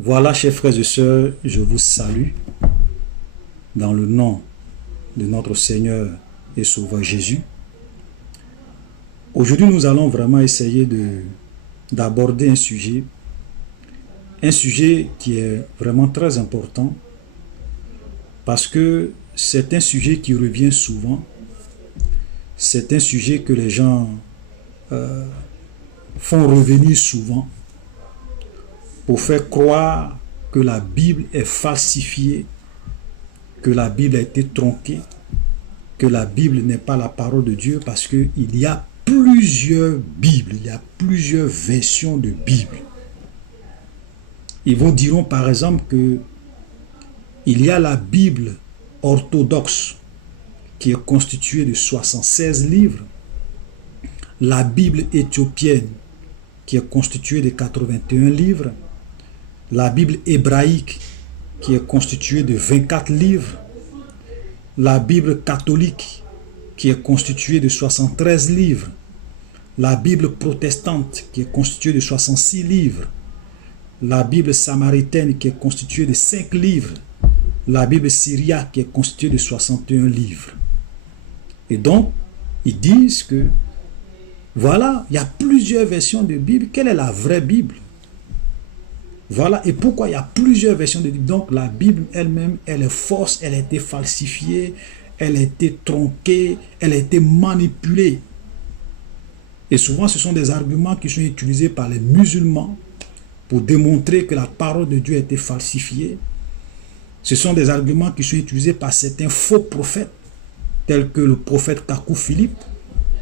Voilà, chers frères et sœurs, je vous salue dans le nom de notre Seigneur et Sauveur Jésus. Aujourd'hui, nous allons vraiment essayer d'aborder un sujet qui est vraiment très important parce que c'est un sujet qui revient souvent. C'est un sujet que les gens font revenir souvent pour faire croire que la Bible est falsifiée, que la Bible a été tronquée, que la Bible n'est pas la parole de Dieu, parce qu'il y a plusieurs Bibles, il y a plusieurs versions de Bible. Ils vous diront par exemple que il y a la Bible orthodoxe qui est constituée de 76 livres, la Bible éthiopienne qui est constituée de 81 livres, la Bible hébraïque qui est constituée de 24 livres, la Bible catholique qui est constituée de 73 livres, la Bible protestante qui est constituée de 66 livres, la Bible samaritaine qui est constituée de 5 livres, la Bible syriaque qui est constituée de 61 livres. Et donc, ils disent que, voilà, il y a plusieurs versions de Bible. Quelle est la vraie Bible? Voilà, et pourquoi il y a plusieurs versions de Bible. Donc, la Bible elle-même, elle est fausse, elle a été falsifiée, elle a été tronquée, elle a été manipulée. Et souvent, ce sont des arguments qui sont utilisés par les musulmans pour démontrer que la parole de Dieu a été falsifiée. Ce sont des arguments qui sont utilisés par certains faux prophètes, tels que le prophète Kakou Philippe,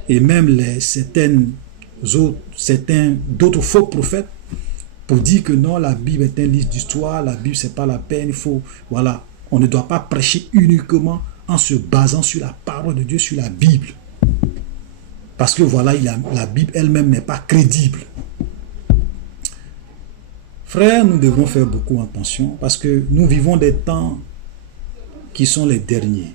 et même certains d'autres faux prophètes, pour dire que non, la Bible est un livre d'histoire, la Bible c'est pas la peine, voilà, on ne doit pas prêcher uniquement en se basant sur la parole de Dieu, sur la Bible. Parce que voilà, la Bible elle-même n'est pas crédible. Frères, nous devons faire beaucoup attention parce que nous vivons des temps qui sont les derniers.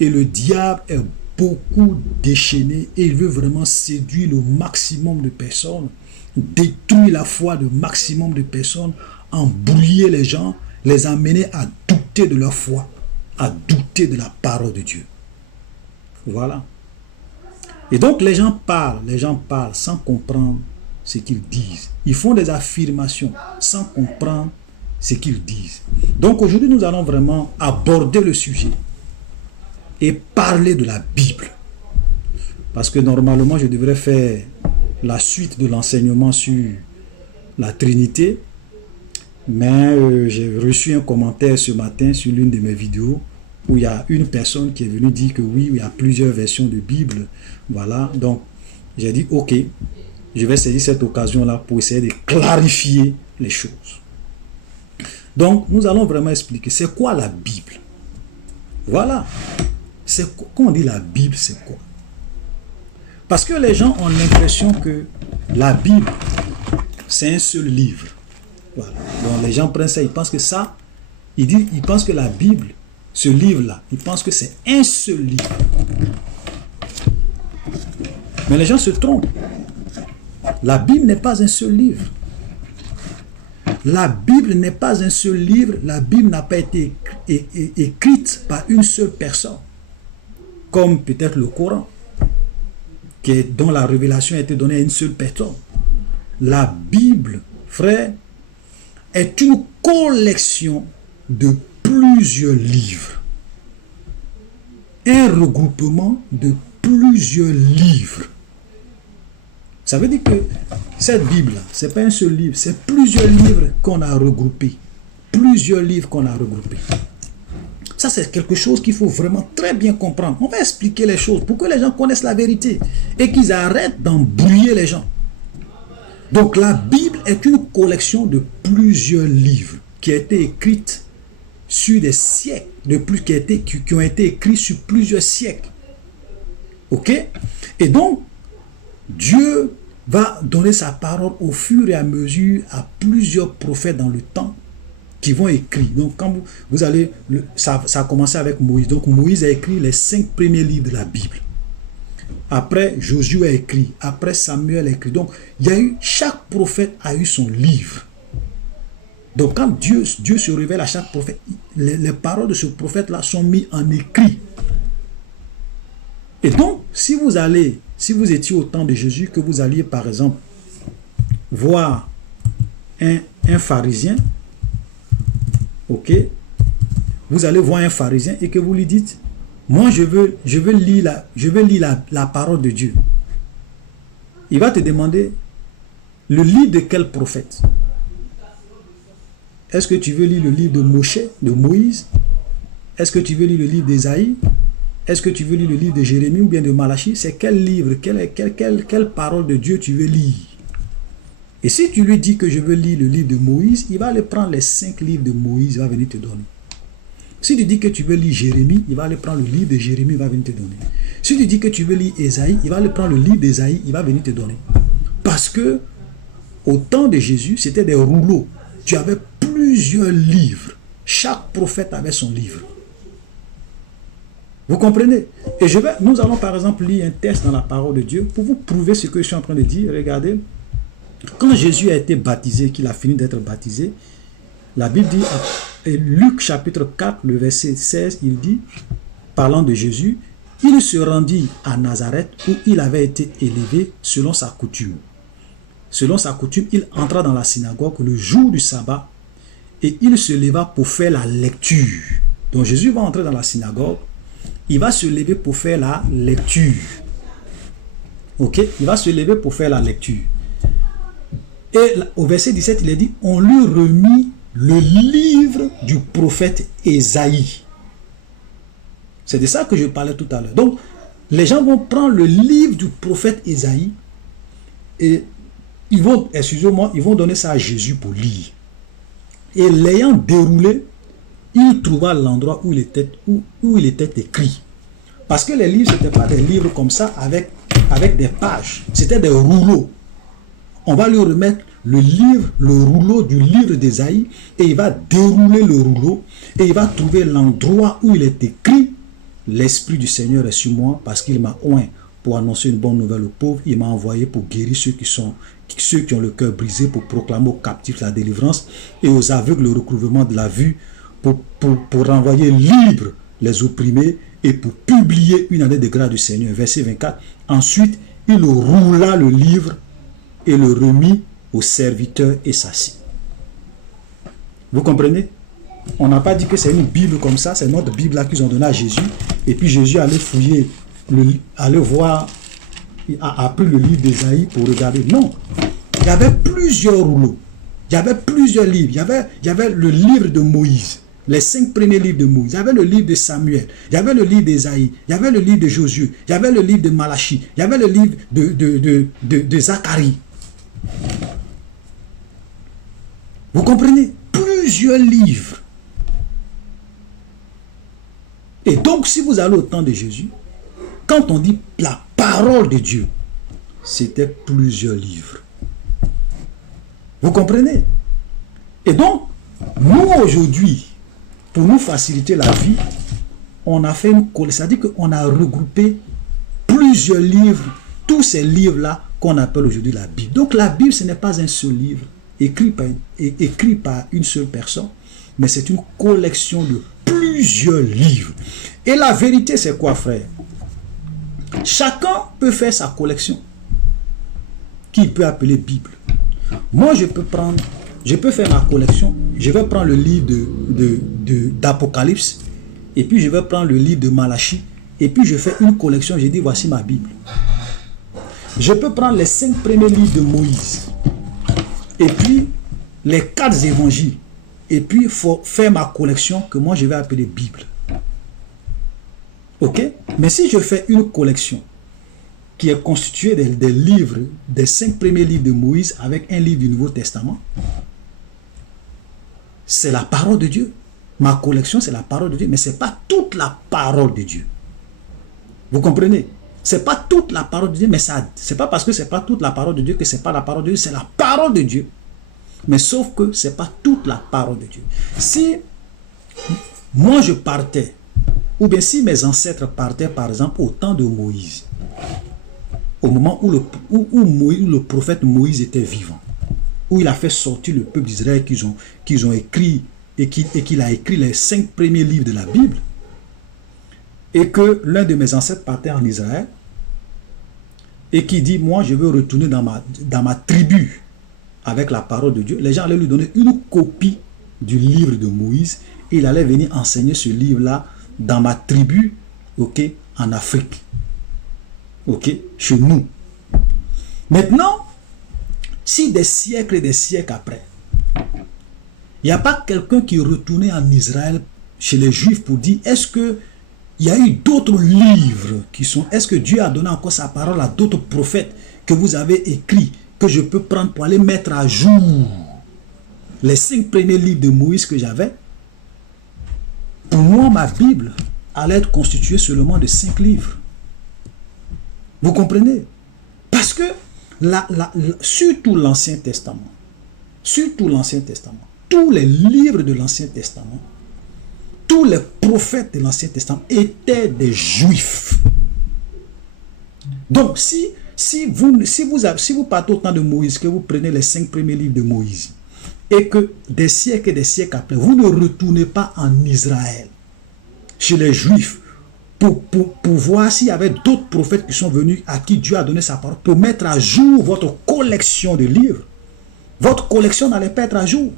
Et le diable est beaucoup déchaîné et il veut vraiment séduire le maximum de personnes, détruire la foi de maximum de personnes, embrouiller les gens, les amener à douter de leur foi, à douter de la parole de Dieu. Voilà. Et donc les gens parlent sans comprendre ce qu'ils disent. Ils font des affirmations sans comprendre ce qu'ils disent. Donc aujourd'hui, nous allons vraiment aborder le sujet et parler de la Bible. Parce que normalement, je devrais faire la suite de l'enseignement sur la Trinité. Mais j'ai reçu un commentaire ce matin sur l'une de mes vidéos où il y a une personne qui est venue dire que oui, il y a plusieurs versions de Bible. Voilà, donc j'ai dit ok, je vais saisir cette occasion-là pour essayer de clarifier les choses. Donc, nous allons vraiment expliquer c'est quoi la Bible. Voilà. Quand on dit la Bible, c'est quoi? Parce que les gens ont l'impression que la Bible, c'est un seul livre. Voilà. Donc, les gens prennent ça, ils pensent que ça, ils pensent que la Bible, ce livre-là, ils pensent que c'est un seul livre. Mais les gens se trompent. La Bible n'est pas un seul livre. La Bible n'est pas un seul livre. La Bible n'a pas été écrite par une seule personne. Comme peut-être le Coran, dont la révélation a été donnée à une seule personne. La Bible, frère, est une collection de plusieurs livres. Un regroupement de plusieurs livres. Ça veut dire que cette Bible-là, ce n'est pas un seul livre, c'est plusieurs livres qu'on a regroupés. Plusieurs livres qu'on a regroupés. Ça, c'est quelque chose qu'il faut vraiment très bien comprendre. On va expliquer les choses pour que les gens connaissent la vérité et qu'ils arrêtent d'embrouiller les gens. Donc, la Bible est une collection de plusieurs livres qui a été écrite sur des siècles, qui ont été écrits sur plusieurs siècles. Ok? Et donc, Dieu va donner sa parole au fur et à mesure à plusieurs prophètes dans le temps qui vont écrire. Donc, quand vous allez, ça a commencé avec Moïse. Donc, Moïse a écrit les 5 premiers livres de la Bible. Après, Josué a écrit. Après, Samuel a écrit. Donc, chaque prophète a eu son livre. Donc quand Dieu se révèle à chaque prophète, les paroles de ce prophète-là sont mises en écrit. Et donc, si vous étiez au temps de Jésus, que vous alliez par exemple voir un pharisien, ok, vous allez voir un pharisien et que vous lui dites, moi je veux lire la parole de Dieu. Il va te demander, le livre de quel prophète? Est-ce que tu veux lire le livre de Moshe, de Moïse? Est-ce que tu veux lire le livre d'Ésaïe? Est-ce que tu veux lire le livre de Jérémie ou bien de Malachie? C'est quel livre, quelle parole de Dieu tu veux lire? Et si tu lui dis que je veux lire le livre de Moïse, il va aller prendre les 5 livres de Moïse, il va venir te donner. Si tu dis que tu veux lire Jérémie, il va aller prendre le livre de Jérémie, il va venir te donner. Si tu dis que tu veux lire Ésaïe, il va aller prendre le livre d'Ésaïe, il va venir te donner. Parce que au temps de Jésus, c'était des rouleaux. Tu avais plusieurs livres. Chaque prophète avait son livre. Vous comprenez? Et nous allons par exemple lire un texte dans la parole de Dieu pour vous prouver ce que je suis en train de dire. Regardez. Quand Jésus a été baptisé, qu'il a fini d'être baptisé, la Bible dit, et Luc chapitre 4, le verset 16, il dit, parlant de Jésus, il se rendit à Nazareth où il avait été élevé selon sa coutume. Selon sa coutume, il entra dans la synagogue le jour du sabbat et il se leva pour faire la lecture. Donc Jésus va entrer dans la synagogue, il va se lever pour faire la lecture. Ok? Il va se lever pour faire la lecture. Et au verset 17, il est dit, on lui remit le livre du prophète Ésaïe. C'est de ça que je parlais tout à l'heure. Donc, les gens vont prendre le livre du prophète Ésaïe et ils vont, excusez-moi, ils vont donner ça à Jésus pour lire. Et l'ayant déroulé, il trouva l'endroit où il était écrit. Parce que les livres, ce n'étaient pas des livres comme ça avec des pages. C'était des rouleaux. On va lui remettre le rouleau du livre d'Ésaïe et il va dérouler le rouleau et il va trouver l'endroit où il est écrit « L'Esprit du Seigneur est sur moi parce qu'il m'a oint pour annoncer une bonne nouvelle aux pauvres. Il m'a envoyé pour guérir ceux qui ont le cœur brisé, pour proclamer aux captifs la délivrance et aux aveugles le recouvrement de la vue, pour renvoyer libres les opprimés et pour publier une année de grâce du Seigneur. » Verset 24. Ensuite, il roula le livre et le remit au serviteur et s'assit. Vous comprenez? On n'a pas dit que c'est une Bible comme ça, c'est notre Bible là qu'ils ont donnée à Jésus. Et puis Jésus allait fouiller, allait voir, a pris le livre d'Ésaïe pour regarder. Non, il y avait plusieurs rouleaux, il y avait plusieurs livres. Il y avait le livre de Moïse, les 5 premiers livres de Moïse. Il y avait le livre de Samuel, il y avait le livre d'Ésaïe, il y avait le livre de Josué, il y avait le livre de Malachie, il y avait le livre de Zacharie. Vous comprenez? Plusieurs livres. Et donc, si vous allez au temps de Jésus, quand on dit la parole de Dieu, c'était plusieurs livres. Vous comprenez? Et donc, nous aujourd'hui, pour nous faciliter la vie, on a fait une collection, c'est-à-dire qu'on a regroupé plusieurs livres, tous ces livres-là qu'on appelle aujourd'hui la Bible. Donc la Bible, ce n'est pas un seul livre écrit par une seule personne, mais c'est une collection de plusieurs livres. Et la vérité, c'est quoi, frère? Chacun peut faire sa collection, qu'il peut appeler Bible. Moi, je peux faire ma collection, je vais prendre le livre d'Apocalypse, et puis je vais prendre le livre de Malachie, et puis je fais une collection, je dis, voici ma Bible. Je peux prendre les 5 premiers livres de Moïse, et puis les 4 évangiles, et puis il faut faire ma collection que moi je vais appeler Bible. Ok? Mais si je fais une collection qui est constituée des livres, des 5 premiers livres de Moïse avec un livre du Nouveau Testament, c'est la parole de Dieu. Ma collection, c'est la parole de Dieu, mais ce n'est pas toute la parole de Dieu. Vous comprenez? Ce n'est pas toute la parole de Dieu, mais ça, c'est pas parce que ce n'est pas toute la parole de Dieu que ce n'est pas la parole de Dieu, c'est la parole de Dieu. Mais sauf que ce n'est pas toute la parole de Dieu. Si moi je partais, ou bien si mes ancêtres partaient par exemple au temps de Moïse, au moment où le prophète Moïse était vivant, où il a fait sortir le peuple d'Israël qu'ils ont écrit et qu'il a écrit les 5 premiers livres de la Bible, et que l'un de mes ancêtres partait en Israël et qui dit, moi je veux retourner dans ma tribu avec la parole de Dieu, les gens allaient lui donner une copie du livre de Moïse et il allait venir enseigner ce livre-là dans ma tribu, ok, en Afrique, ok, chez nous. Maintenant, si des siècles et des siècles après, il n'y a pas quelqu'un qui est retourné en Israël chez les Juifs pour dire, est-ce que il y a eu d'autres livres qui sont, est-ce que Dieu a donné encore sa parole à d'autres prophètes que vous avez écrits, que je peux prendre pour aller mettre à jour les 5 premiers livres de Moïse que j'avais? Pour moi, ma Bible allait être constituée seulement de 5 livres. Vous comprenez? Parce que surtout l'Ancien Testament, tous les livres de l'Ancien Testament, tous les prophètes de l'Ancien Testament étaient des Juifs. Donc, si vous partez au temps de Moïse, que vous prenez les 5 premiers livres de Moïse, et que des siècles et des siècles après, vous ne retournez pas en Israël, chez les Juifs, pour voir s'il y avait d'autres prophètes qui sont venus, à qui Dieu a donné sa parole, pour mettre à jour votre collection de livres, votre collection n'allait pas être à jour.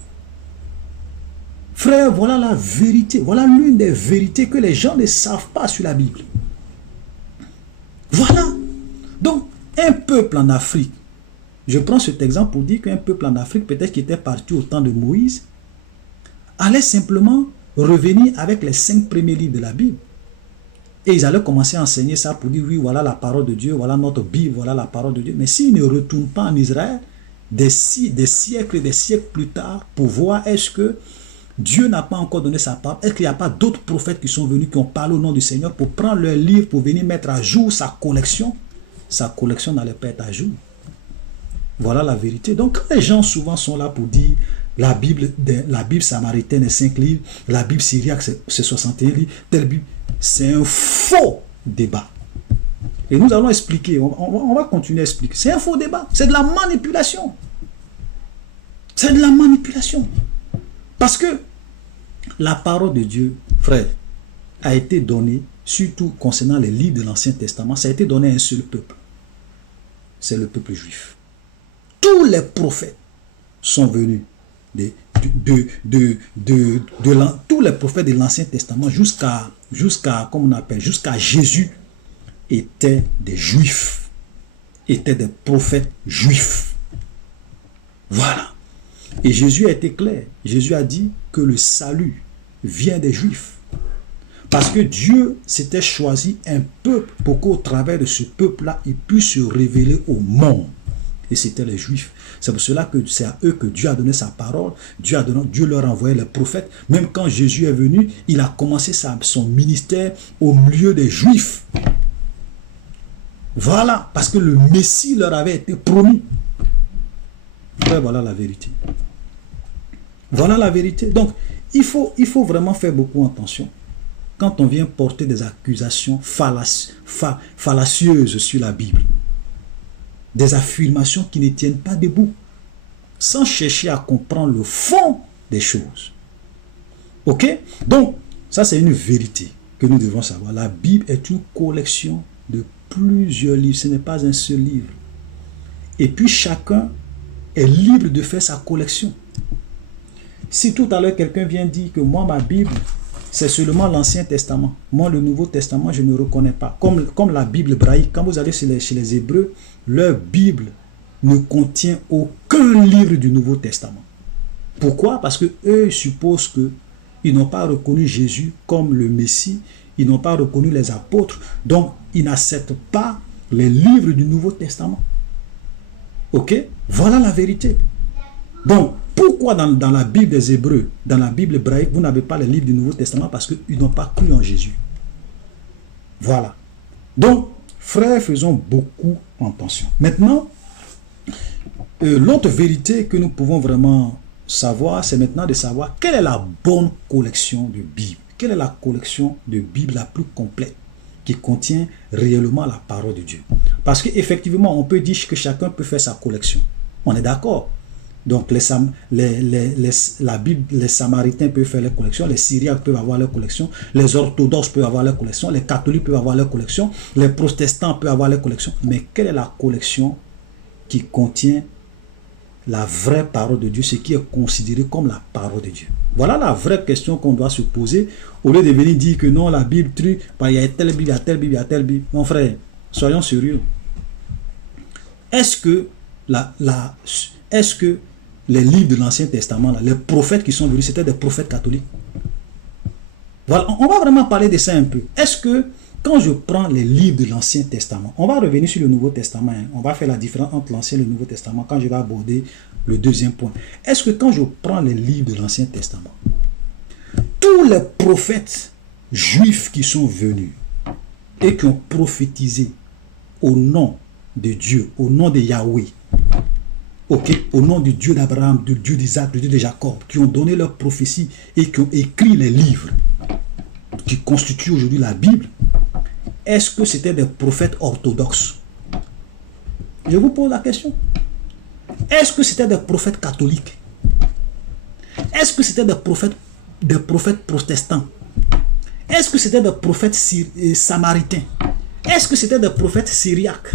Frère, voilà la vérité. Voilà l'une des vérités que les gens ne savent pas sur la Bible. Voilà. Donc, un peuple en Afrique, je prends cet exemple pour dire qu'un peuple en Afrique, peut-être qui était parti au temps de Moïse, allait simplement revenir avec les 5 premiers livres de la Bible. Et ils allaient commencer à enseigner ça pour dire, oui, voilà la parole de Dieu, voilà notre Bible, voilà la parole de Dieu. Mais s'ils ne retournent pas en Israël, des siècles et des siècles plus tard, pour voir est-ce que Dieu n'a pas encore donné sa parole, est-ce qu'il n'y a pas d'autres prophètes qui sont venus, qui ont parlé au nom du Seigneur pour prendre leur livre, pour venir mettre à jour sa collection n'allait pas être à jour. Voilà la vérité. Donc les gens souvent sont là pour dire la Bible samaritaine est 5 livres, la Bible syriaque c'est 61 livres, telle Bible, c'est un faux débat. Et nous allons expliquer, on va continuer à expliquer. C'est un faux débat, c'est de la manipulation. C'est de la manipulation. Parce que la parole de Dieu, frère, a été donnée, surtout concernant les livres de l'Ancien Testament, ça a été donné à un seul peuple. C'est le peuple juif. Tous les prophètes sont venus tous les prophètes de l'Ancien Testament jusqu'à Jésus étaient des juifs, étaient des prophètes juifs. Voilà. Et Jésus a été clair. Jésus a dit que le salut vient des Juifs. Parce que Dieu s'était choisi un peuple pour qu'au travers de ce peuple-là, il puisse se révéler au monde. Et c'était les Juifs. C'est pour cela que c'est à eux que Dieu a donné sa parole. Dieu leur a envoyé les prophètes. Même quand Jésus est venu, il a commencé son ministère au milieu des Juifs. Voilà. Parce que le Messie leur avait été promis. Ouais, voilà la vérité. Voilà la vérité. Donc, il faut vraiment faire beaucoup attention quand on vient porter des accusations fallacieuses sur la Bible. Des affirmations qui ne tiennent pas debout, sans chercher à comprendre le fond des choses. Ok? Donc, ça c'est une vérité que nous devons savoir. La Bible est une collection de plusieurs livres. Ce n'est pas un seul livre. Et puis chacun est libre de faire sa collection. Si tout à l'heure quelqu'un vient dire que moi ma Bible c'est seulement l'Ancien Testament, moi le Nouveau Testament je ne reconnais pas, comme la Bible hébraïque, quand vous allez chez les Hébreux, leur Bible ne contient aucun livre du Nouveau Testament. Pourquoi? Parce que eux supposent que ils n'ont pas reconnu Jésus comme le Messie, ils n'ont pas reconnu les apôtres, donc ils n'acceptent pas les livres du Nouveau Testament. Ok? Voilà la vérité. Donc, pourquoi dans la Bible des Hébreux, dans la Bible hébraïque, vous n'avez pas les livres du Nouveau Testament? Parce qu'ils n'ont pas cru en Jésus. Voilà. Donc, frères, faisons beaucoup attention. Maintenant, l'autre vérité que nous pouvons vraiment savoir, c'est maintenant de savoir quelle est la bonne collection de Bible. Quelle est la collection de Bible la plus complète qui contient réellement la parole de Dieu. Parce qu'effectivement, on peut dire que chacun peut faire sa collection. On est d'accord. Donc, la Bible, les Samaritains peuvent faire les collections, les Syriaques peuvent avoir leurs collections, les orthodoxes peuvent avoir leurs collections, les catholiques peuvent avoir leurs collections, les protestants peuvent avoir leurs collections. Mais quelle est la collection qui contient la vraie parole de Dieu, ce qui est considéré comme la parole de Dieu? Voilà la vraie question qu'on doit se poser, au lieu de venir dire que non, la Bible, il y a telle Bible, il y a telle Bible, il y a telle Bible. Mon frère, soyons sérieux. Est-ce que les livres de l'Ancien Testament, là, les prophètes qui sont venus, c'était des prophètes catholiques? Voilà, on va vraiment parler de ça un peu. Est-ce que quand je prends les livres de l'Ancien Testament, on va revenir sur le Nouveau Testament, hein, on va faire la différence entre l'Ancien et le Nouveau Testament quand je vais aborder le deuxième point. Est-ce que quand je prends les livres de l'Ancien Testament, tous les prophètes juifs qui sont venus et qui ont prophétisé au nom de Dieu, au nom de Yahweh, au nom du Dieu d'Abraham, du Dieu d'Isaac, du Dieu de Jacob, qui ont donné leurs prophéties et qui ont écrit les livres qui constituent aujourd'hui la Bible, est-ce que c'était des prophètes orthodoxes? Je vous pose la question. Est-ce que c'était des prophètes catholiques? Est-ce que c'était des prophètes protestants? Est-ce que c'était des prophètes samaritains? Est-ce que c'était des prophètes syriaques?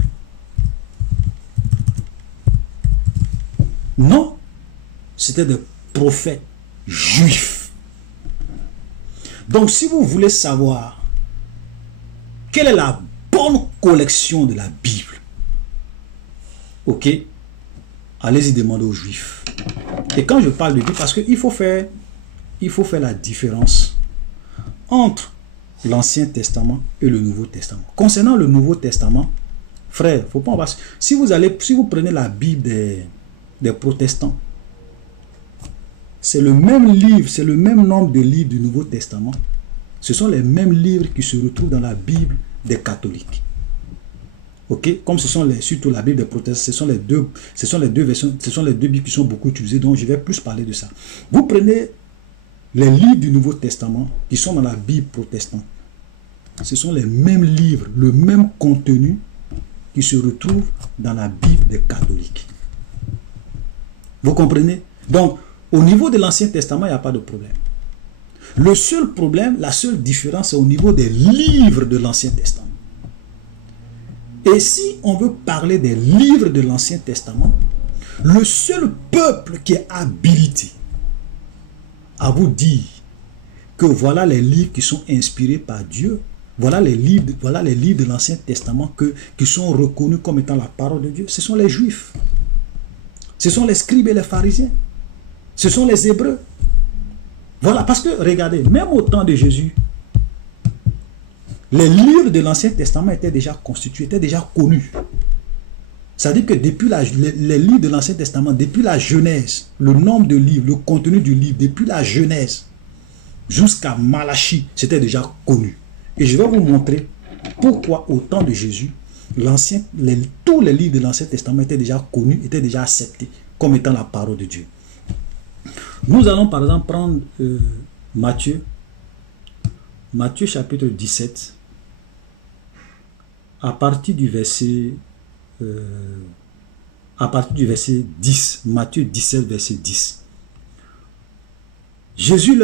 Non, c'était des prophètes juifs. Donc, si vous voulez savoir quelle est la bonne collection de la Bible, ok, allez-y demander aux Juifs. Et quand je parle de Bible, parce qu'il faut faire la différence entre l'Ancien Testament et le Nouveau Testament. Concernant le Nouveau Testament, frère, faut pas si vous prenez la Bible des protestants, c'est le même livre, c'est le même nombre de livres du Nouveau Testament. Ce sont les mêmes livres qui se retrouvent dans la Bible des catholiques. Ok, comme surtout la Bible des protestants, ce sont les deux versions, ce sont les deux Bibles qui sont beaucoup utilisées, donc je vais plus parler de ça. Vous prenez les livres du Nouveau Testament qui sont dans la Bible protestante. Ce sont les mêmes livres, le même contenu qui se retrouve dans la Bible des catholiques. Vous comprenez? Donc, au niveau de l'Ancien Testament, il n'y a pas de problème. Le seul problème, la seule différence, c'est au niveau des livres de l'Ancien Testament. Et si on veut parler des livres de l'Ancien Testament, le seul peuple qui est habilité à vous dire que voilà les livres qui sont inspirés par Dieu, voilà les livres de l'Ancien Testament qui sont reconnus comme étant la parole de Dieu, ce sont les Juifs. Ce sont les scribes et les pharisiens. Ce sont les Hébreux. Voilà, parce que regardez, même au temps de Jésus, les livres de l'Ancien Testament étaient déjà constitués, étaient déjà connus. C'est-à-dire que depuis les livres de l'Ancien Testament, depuis la Genèse, le nombre de livres, le contenu du livre, depuis la Genèse jusqu'à Malachie, c'était déjà connu. Et je vais vous montrer pourquoi au temps de Jésus, tous les livres de l'Ancien Testament étaient déjà connus, étaient déjà acceptés comme étant la parole de Dieu. Nous allons par exemple prendre Matthieu chapitre 17, à partir du verset 10, Matthieu 17, verset 10. Jésus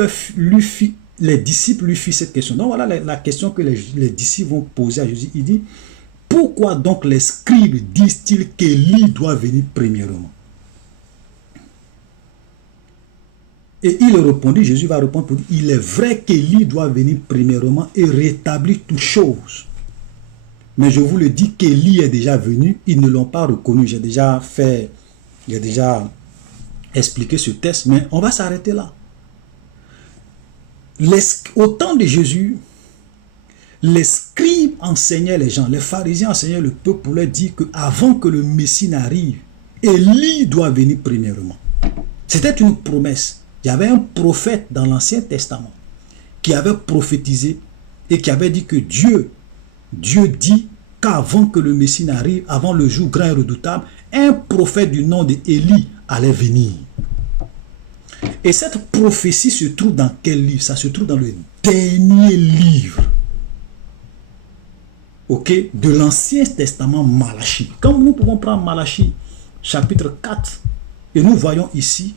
les disciples lui fit cette question. Donc voilà la question que les disciples vont poser à Jésus. Il dit, pourquoi donc les scribes disent-ils qu'Élie doit venir premièrement? Et il répondit, Jésus va répondre pour dire, il est vrai qu'Élie doit venir premièrement et rétablir toutes choses. Mais je vous le dis qu'Élie est déjà venu, ils ne l'ont pas reconnu. J'ai déjà expliqué ce texte, mais on va s'arrêter là. Au temps de Jésus, les scribes enseignaient les gens, les pharisiens enseignaient le peuple pour leur dire qu'avant que le Messie n'arrive, Élie doit venir premièrement. C'était une promesse. Il y avait un prophète dans l'Ancien Testament qui avait prophétisé et qui avait dit que Dieu dit qu'avant que le Messie n'arrive, avant le jour grand et redoutable, un prophète du nom d'Élie allait venir. Et cette prophétie se trouve dans quel livre? Ça se trouve dans le dernier livre, ok, de l'Ancien Testament, Malachie. Comme nous pouvons prendre Malachie, chapitre 4, Et nous voyons ici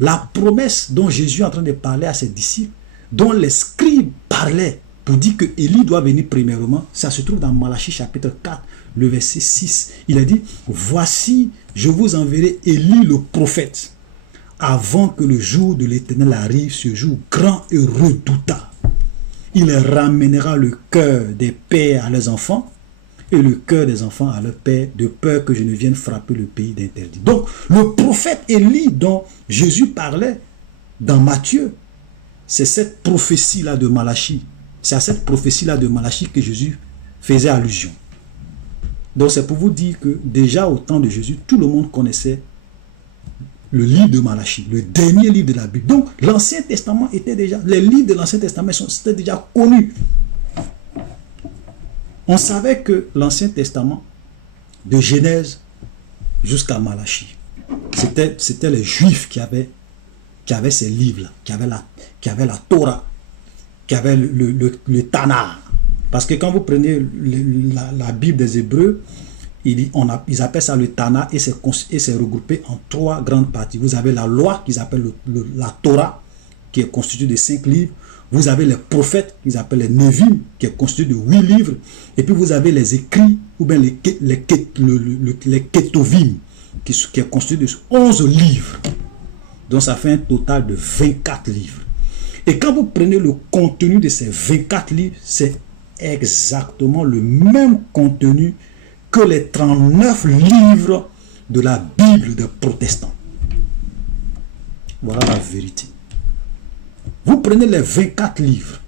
la promesse dont Jésus est en train de parler à ses disciples, dont les scribes parlaient pour dire que Élie doit venir premièrement. Ça se trouve dans Malachie chapitre 4, le verset 6. Il a dit, voici, je vous enverrai Élie le prophète, avant que le jour de l'Éternel arrive, ce jour grand et redoutable. Il ramènera le cœur des pères à leurs enfants et le cœur des enfants à leurs pères, de peur que je ne vienne frapper le pays d'interdit. Donc, le prophète Élie dont Jésus parlait dans Matthieu, c'est cette prophétie-là de Malachie. C'est à cette prophétie-là de Malachie que Jésus faisait allusion. Donc, c'est pour vous dire que déjà au temps de Jésus, tout le monde connaissait le livre de Malachie, le dernier livre de la Bible. Donc, l'Ancien Testament était déjà, les livres de l'Ancien Testament étaient déjà connus. On savait que l'Ancien Testament, de Genèse jusqu'à Malachie, c'était les Juifs qui avaient ces livres-là, qui avaient la Torah, qui avaient le Tanakh. Parce que quand vous prenez la Bible des Hébreux, ils appellent ça le Tanakh et c'est regroupé en 3 grandes parties. Vous avez la loi qu'ils appellent la Torah, qui est constituée de 5 livres. Vous avez les prophètes qu'ils appellent les Nevim, qui est constitué de 8 livres. Et puis vous avez les écrits, ou bien les Ketovim, qui est constitué de 11 livres. Donc ça fait un total de 24 livres. Et quand vous prenez le contenu de ces 24 livres, c'est exactement le même contenu que les 39 livres de la Bible des protestants. Voilà la vérité. Vous prenez les 24 livres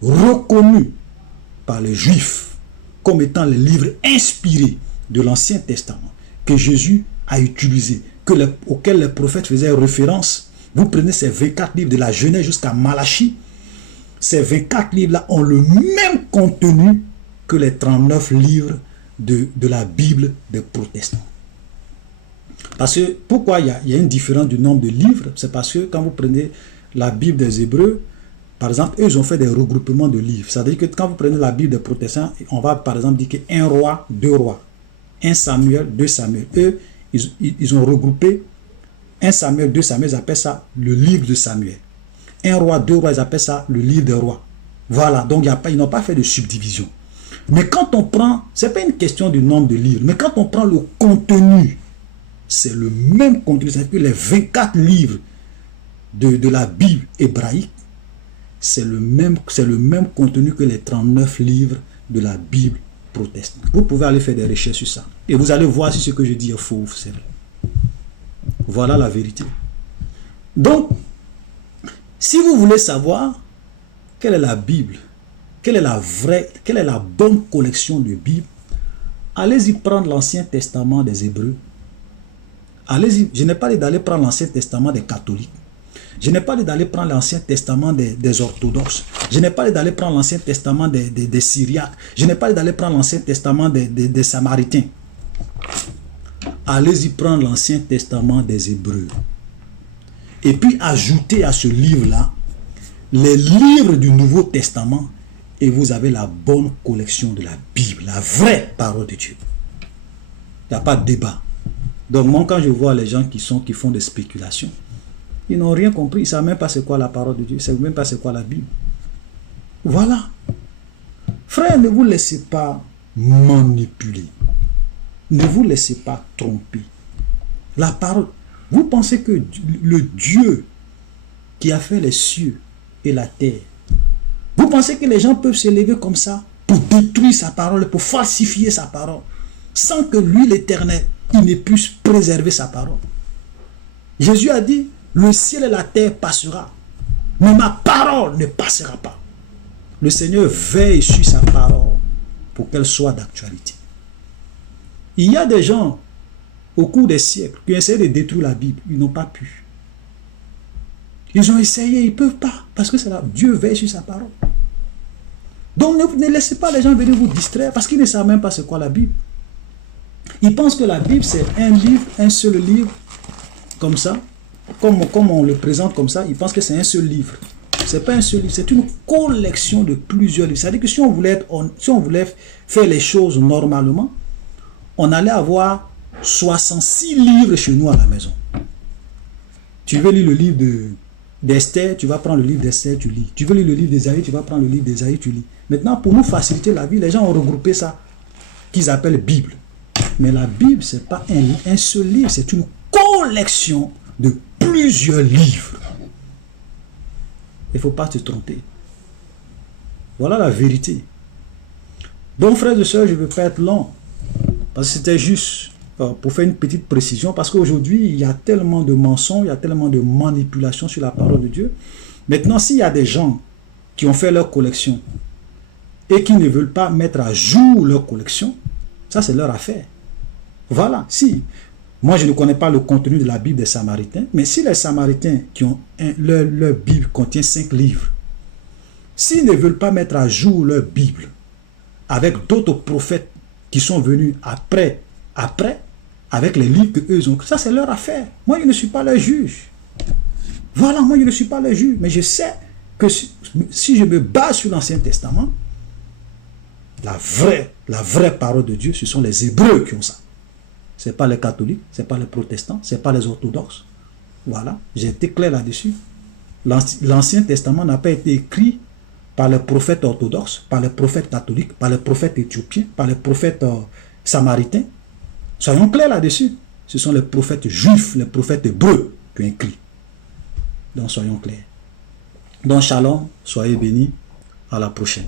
reconnus par les Juifs comme étant les livres inspirés de l'Ancien Testament que Jésus a utilisés, auxquels les prophètes faisaient référence. Vous prenez ces 24 livres de la Genèse jusqu'à Malachie. Ces 24 livres-là ont le même contenu que les 39 livres de la Bible des protestants. Parce que, pourquoi il y a une différence du nombre de livres? C'est parce que quand vous prenez la Bible des Hébreux, par exemple, eux, ils ont fait des regroupements de livres. C'est-à-dire que quand vous prenez la Bible des protestants, on va par exemple dire que 1 roi, 2 rois, 1 Samuel, 2 Samuel. Eux, ils ont regroupé 1 Samuel, 2 Samuel, ils appellent ça le livre de Samuel. 1 roi, 2 rois, ils appellent ça le livre des rois. Voilà, donc ils n'ont pas fait de subdivision. Mais quand on prend, ce n'est pas une question du nombre de livres, mais quand on prend le contenu, c'est le même contenu. C'est-à-dire que les 24 livres de la Bible hébraïque, c'est le même contenu que les 39 livres de la Bible protestante. Vous pouvez aller faire des recherches sur ça. Et vous allez voir si ce que je dis est faux ou c'est vrai. Voilà la vérité. Donc, si vous voulez savoir quelle est la Bible, quelle est la bonne collection de Bible, allez-y prendre l'Ancien Testament des Hébreux. Allez-y, je n'ai pas dit d'aller prendre l'Ancien Testament des catholiques. Je n'ai pas dit d'aller prendre l'Ancien Testament des orthodoxes. Je n'ai pas dit d'aller prendre l'Ancien Testament des syriaques. Je n'ai pas dit d'aller prendre l'Ancien Testament des samaritains. Allez-y prendre l'Ancien Testament des Hébreux. Et puis ajoutez à ce livre-là les livres du Nouveau Testament et vous avez la bonne collection de la Bible, la vraie parole de Dieu. Il n'y a pas de débat. Donc moi, quand je vois les gens qui font des spéculations, ils n'ont rien compris, ils ne savent même pas c'est quoi la parole de Dieu, ils ne savent même pas c'est quoi la Bible. Voilà. Frère, ne vous laissez pas manipuler. Ne vous laissez pas tromper. La parole, vous pensez que le Dieu qui a fait les cieux et la terre, vous pensez que les gens peuvent se lever comme ça pour détruire sa parole, pour falsifier sa parole, sans que lui, l'Éternel, il ne puisse préserver sa parole? Jésus a dit, le ciel et la terre passera, mais ma parole ne passera pas. Le Seigneur veille sur sa parole pour qu'elle soit d'actualité. Il y a des gens, au cours des siècles, qui ont essayé de détruire la Bible. Ils n'ont pas pu. Ils ont essayé, ils ne peuvent pas. Parce que Dieu veille sur sa parole. Donc ne laissez pas les gens venir vous distraire, parce qu'ils ne savent même pas c'est quoi la Bible. Ils pensent que la Bible, c'est un livre, un seul livre, comme ça. Comme on le présente comme ça, ils pensent que c'est un seul livre. Ce n'est pas un seul livre, c'est une collection de plusieurs livres. C'est-à-dire que si on voulait faire les choses normalement, on allait avoir 66 livres chez nous à la maison. Tu veux lire le livre d'Esther, tu vas prendre le livre d'Esther, tu lis. Tu veux lire le livre d'Ésaïe, tu vas prendre le livre d'Ésaïe, tu lis. Maintenant, pour nous faciliter la vie, les gens ont regroupé ça, qu'ils appellent Bible. Mais la Bible, ce n'est pas un seul livre, c'est une collection de plusieurs livres. Il ne faut pas te tromper. Voilà la vérité. Donc, frères et sœurs, je ne veux pas être long, parce que c'était juste pour faire une petite précision, parce qu'aujourd'hui, il y a tellement de mensonges, il y a tellement de manipulations sur la parole de Dieu. Maintenant, s'il y a des gens qui ont fait leur collection et qui ne veulent pas mettre à jour leur collection, ça c'est leur affaire. Voilà, si. Moi, je ne connais pas le contenu de la Bible des Samaritains, mais si les Samaritains qui ont leur Bible contient 5 livres, s'ils ne veulent pas mettre à jour leur Bible avec d'autres prophètes qui sont venus après, avec les livres qu'eux ont, ça c'est leur affaire. Moi, je ne suis pas leur juge. Voilà, moi, je ne suis pas leur juge, mais je sais que si je me base sur l'Ancien Testament, la vraie parole de Dieu, ce sont les Hébreux qui ont ça. Ce n'est pas les catholiques, ce n'est pas les protestants, ce n'est pas les orthodoxes. Voilà, j'ai été clair là-dessus. L'Ancien Testament n'a pas été écrit par les prophètes orthodoxes, par les prophètes catholiques, par les prophètes éthiopiens, par les prophètes samaritains. Soyons clairs là-dessus. Ce sont les prophètes juifs, les prophètes hébreux qui ont écrit. Donc soyons clairs. Donc shalom, soyez bénis. À la prochaine.